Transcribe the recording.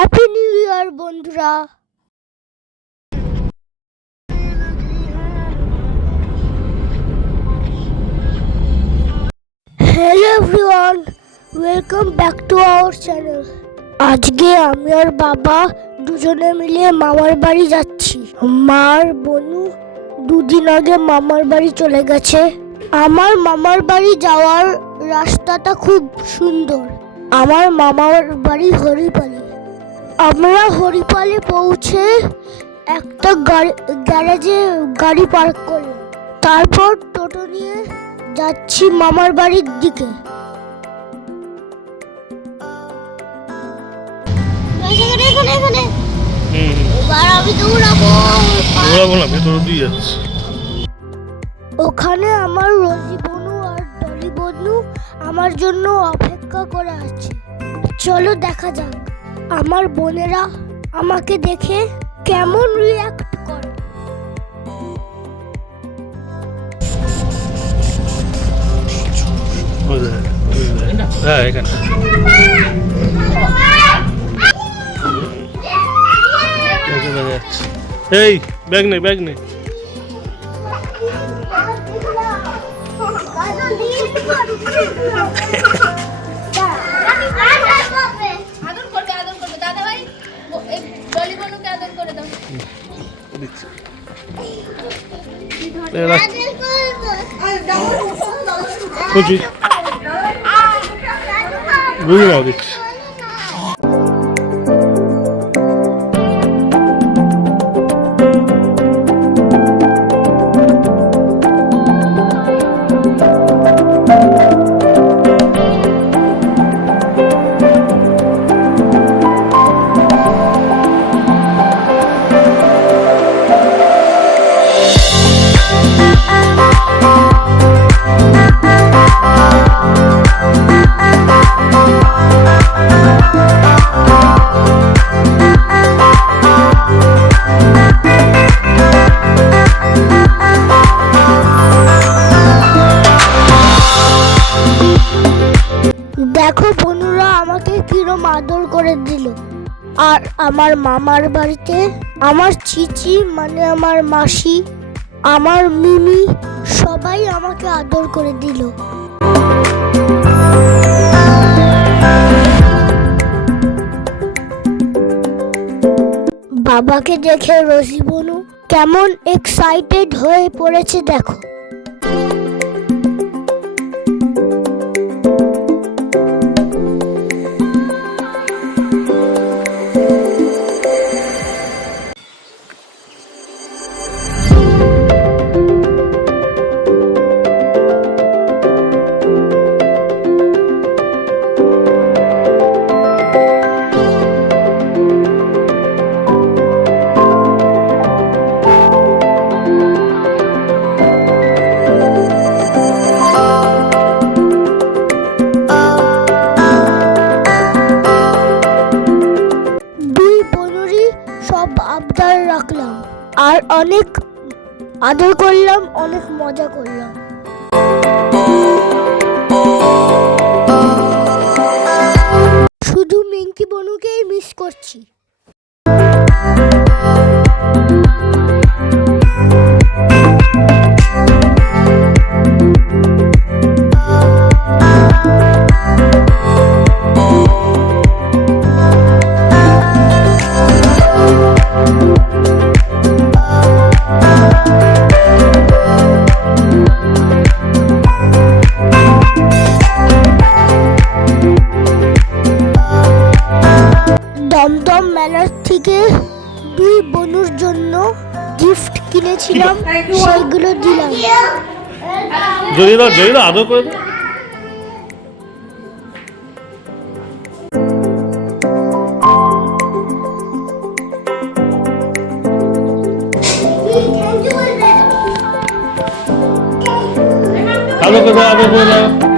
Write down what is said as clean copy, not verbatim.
Happy new year বন্ধুরা। Hello everyone, welcome back to our channel. আজকে আমি আর বাবা দুজনে মিলে মামার বাড়ি যাচ্ছি। মার বনু দুদিন আগে মামার বাড়ি চলে গেছে। আমার মামার বাড়ি যাওয়ার রাস্তাটা খুব সুন্দর। আমার মামার বাড়ি হরিপালে। আমরা হরিপালে পৌঁছে একটা গ্যারেজে গাড়ি পার্ক করলাম। তারপর টোটো নিয়ে যাচ্ছি মামার বাড়ির দিকে। ওখানে আমার রোজি বনু আর ডলি বনু আমার জন্য অপেক্ষা করে আছে। চলো দেখা যাক আমার বোনেরা আমাকে দেখে কেমন রিঅ্যাক্ট করে। এই ব্যাগ নেই, ব্যাগ নেই। বুঝে নাও দিচ্ছি। দেখো বন্ধুরা আমাকে কিরম আদর করে দিল। আর আমার মামার বাড়িতে আমার চিচি মানে আমার মাসি, আমার মিমি সবাই আমাকে আদর করে দিল। বাবাকে দেখে রোজি বনু কেমন এক্সাইটেড হয়ে পড়েছে দেখো। সব আবদার রাখলাম আর অনেক আদর করলাম, অনেক মজা করলাম। শুধু মিঙ্কি বনুকেই মিস করছি। দমদম মেলার থেকে দুই বনুর জন্য গিফট কিনেছিলাম, সেগুলো দিলাম। জয়দা আদর করে দাও। আদর করে দাও।